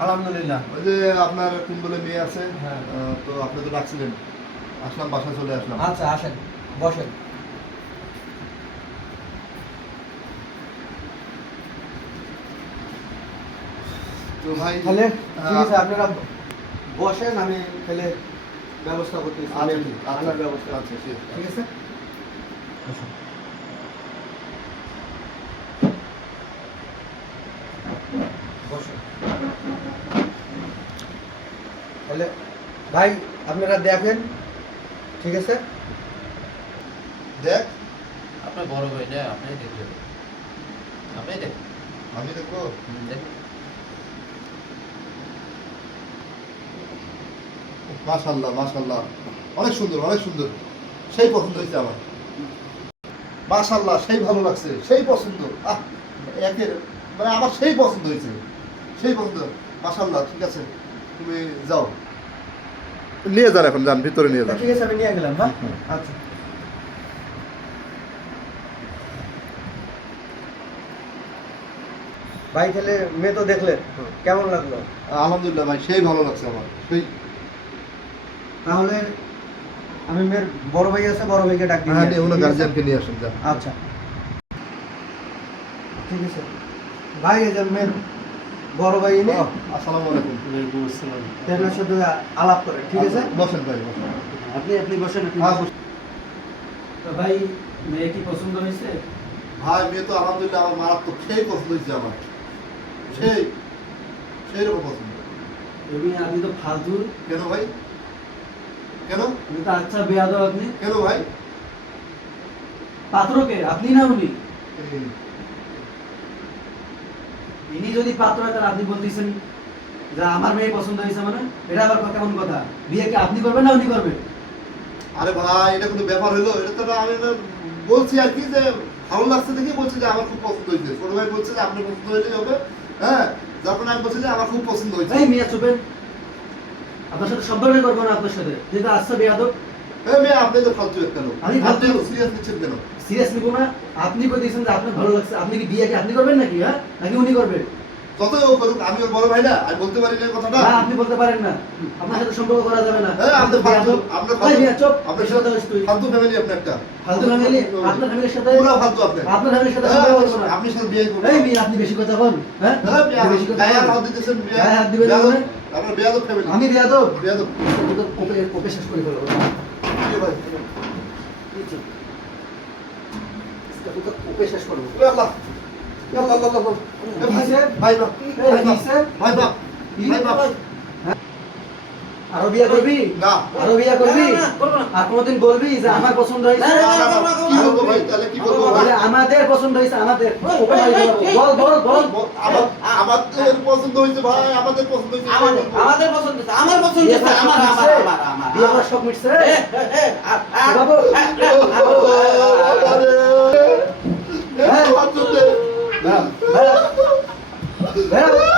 আলহামদুলিল্লাহ। ওই যে আপনার তিন বলে মেয়ে আছে হ্যাঁ। তো আপনি তো ডাকছিলেন। আসলাম বাসায় চলে আসলাম। আচ্ছা আসেন বসেন। তো ভাই তাহলে ঠিক আছে আপনারা বসেন আমি তাহলে ব্যবস্থা করতেছি। ঠিক- আচ্ছা, ব্যবস্থা। আচ্ছা, ঠিক আছে। ঠিক আছে। তাহলে ভাই আপনারা দেখেন ঠিক আছে? দেখ। আপনার বড় ভাই না আপনি দেখবেন। আপনি দেখ। আমি দেখব? দেখ। মাশাল্লাহ মাশাল্লাহ অনেক সুন্দর অনেক সুন্দর। সেই পছন্দ হয়েছে আমার। মাশাল্লাহ সেই ভালো লাগছে সেই পছন্দ। আহ একের মানে আমার সেই পছন্দ হয়েছে। সেই পছন্দ। মাশাল্লাহ ঠিক আছে। তুমি যাও। নিয়ে যান এখন যান ভিতরে নিয়ে যান। ঠিক আছে আমি নিয়ে গেলাম হ্যাঁ? আচ্ছা। ভাই তাহলে মেয়ে তো দেখলেন। কেমন লাগল? আলহামদুলিল্লাহ ভাই সেই ভালো লাগছে আমার। সেই তাহলে আমি মেয়ের বড় ভাই আছে বড় ভাইকে ডাক হ্যাঁ ওনার গার্জিয়ানকে নিয়ে আসুন আচ্ছা। ঠিক আছে। ভাই এই যে মেয়ের বড় ভাই এনে আসসালামু আলাইকুম। আপনার সাথে আলাপ করে ঠিক আছে? বসেন ভাই আপনি আপনি বসেন আপনি হ্যাঁ। বসেন। বসেন। তো ভাই মেয়ে কি পছন্দ হয়েছে? ভাই মেয়ে তো আলহামদুলিল্লাহ আমার মারাত্মক সেই পছন্দ হয়েছে আমার। সেই সেই রকম পছন্দ। তুমি আপনি তো ফালতু। কেন ভাই? কেন? আপনি তো আচ্ছা বেয়াদ আপনি। কেন ভাই? পাত্রকে আপনি না উনি? ইনি যদি পাত্র হয় তাহলে আপনি বলতেছেন যে আমার মেয়ে পছন্দ হয়েছে মানে এটা আবার কেমন কথা? বিয়ে কি আপনি করবেন না উনি করবেন? আরে ভাই এটা কোনো ব্যাপার হলো? এটা তো আমি বলছি আর কি যে ভালো লাগছে দেখি বলছি যে আমার খুব পছন্দ হয়েছে। ছোট ভাই বলছে যে আপনার পছন্দ হয়েছে হবে হ্যাঁ যখন আমি বলছি যে আমার খুব পছন্দ হয়েছে। এই মিয়া চুপেন। আপনার সাথে সম্পর্ক করব না আপনার সাথে? যেহেতু আচ্ছা বেয়াদ এই মেয়ে আপনি তো ফালতু একটা লোক। আমি ফালতু? সিরিয়াস নিচ্ছেন কেন সিরিয়াস নিবো না। আপনি বলতেছেন যে আপনার ভালো লাগছে? আপনি কি বিয়ে কি আপনি করবেন নাকি হ্যাঁ? নাকি উনি ও করুক আমি ওর বড় ভাই না আমি বলতে পারি না কথাটা। না আপনি বলতে পারেন না। আপনার সাথে সম্পর্ক করা যাবে না। হ্যাঁ, আপনি ফালতু। এই মিয়া চুপ। আপনার সাথে তুই। ফালতু ফ্যামিলি আপনি একটা। ফালতু ফ্যামিলি আপনার ফ্যামিলির সাথে পুরো ফালতু আপনি। আপনার ফ্যামিলির সাথে হ্যাঁ, সম্পর্ক করব না। আপনি সাথে বিয়ে করুন। এই মেয়ে আপনি বেশি কথা বল হ্যাঁ? হ্যাঁ, বেশি কথা গায়ে হাত দিতেছেন, বিয়ে- গায়ে হাত দিবেন না মানে? বিয়াদব family। আমি বিয়াদব? বিয়াদব। তোদের কোপে কোপে শেষ করে ফেলব। ভাই? শেষ করব আল্লাহ। আরও বিয়া করবি আরও বিয়া করবি আর কোনদিন বলবি যে আমার পছন্দ হয়েছে আমাদের পছন্দ হয়েছে আমাদের কোপে বল বল বল আমাদের পছন্দ হয়েছে ভাই আমাদের পছন্দ হয়েছে আমাদের আমাদের পছন্দ হচ্ছে, আমার পছন্দ বিয়ে আমার আমার মিটছে? আমার আমার বিয়ে বাবু, نعم بلى بلى